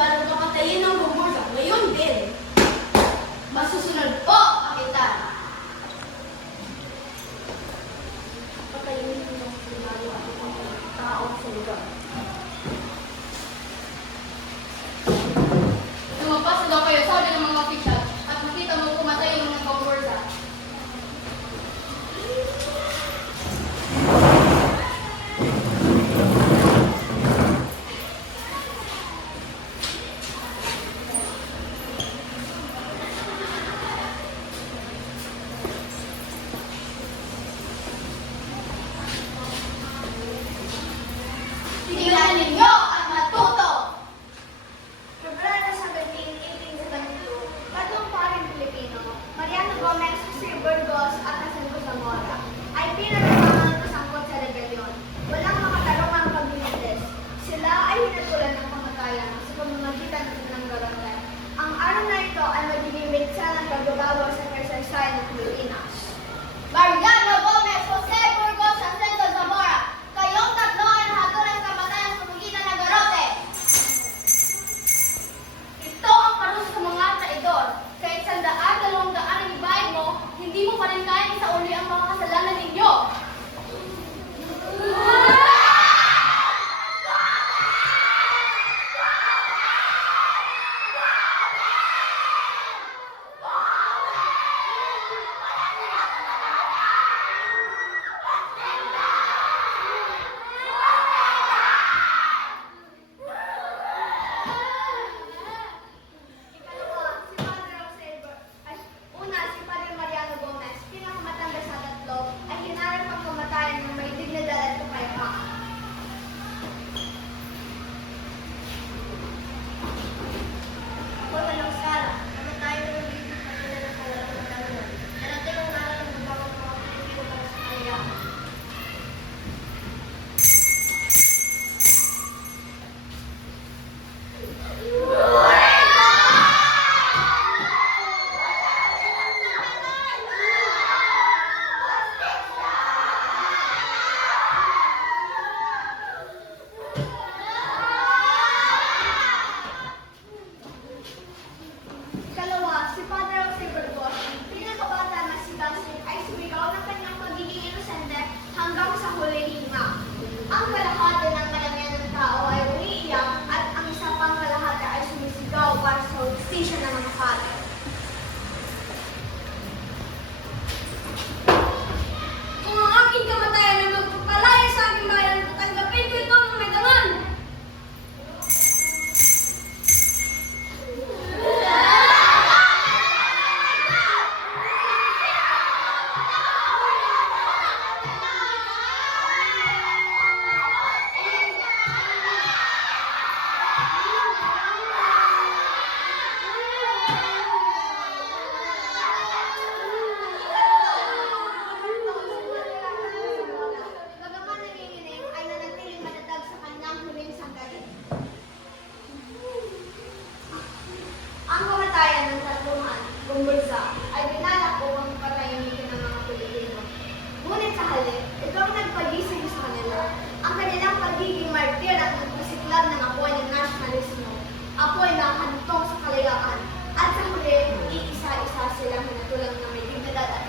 balang kapatayin ng Gomorrah, ngayon din. Masusunod po, Kapitan. Patayin niyo ng sundalo at mga tao sa lugar. Lumabas na daw kayo, sabi ng mga opisyal, at makita mo pumatay yung mga Gomorrah. Tingnan ninyo at matuto! Febrero 17, 1872, tatlong paring Pilipino, Mariano Gomez, Jose Burgos at Jacinto Zamora, ay pinanatamaan at nasangkot sa rebelyon. Walang makatarungang pagliligtas. Sila ay hinatulan ng kamatayan sa pamamagitan ng garante. Ang araw na ito ay magiging mitsa ng pagbabago sa kasaysayan ng Pilipinas. Mariano Gomez, Jose Burgos, Jacinto Zamora, kayong tatlo ay nahatulan sa kamatayan sa pamamagitan ng garote. Ito ang parusa sa mga traidor. Kahit 100, 200 ang ibahin mo, hindi mo pa rin kayang isauli ang mga kasalanan ninyo. Si Padre Mariano Gomez, pinakamatanda sa tatlo, ay hinarap ang kamatayan ng may dignidad at kapayapaan. Ako walang sala. Kamatayan ng bibig kanila ng kalalaman. Darating ang araw ng magbawang mga Pilipino para sa kalayaan. Ikalawa, si Padre Jose Burgos, pinakabata na si Basil ay sumigaw ng kanyang pagiging inosente hanggang sa huling hinga. Ang kalahati ng karamihan ng tao ay umiiyak at ang isa pang kalahati ay sumisigaw para sa hustisya ng mga padre. Kung ang aking kamatayan ay magpapalaya sa aking bayan, tatanggapin ko ito ng medangan. Bagaman nanginginig ay nanatiling matatag sa kanyang huling sandali. Ang kamatayan ng tatluhan, Gomburza, ay binalak upang patahimikin ng mga Pilipino. Ngunit sa halip, ito ang nagpagising sa kanila. Ang kanilang pagiging martir at nagpasiklab ng apoy ng nasyonalismo, apoy na hantong sa kalayaan, at sa huli, iisa-isa silang hinatulang na may dignidad at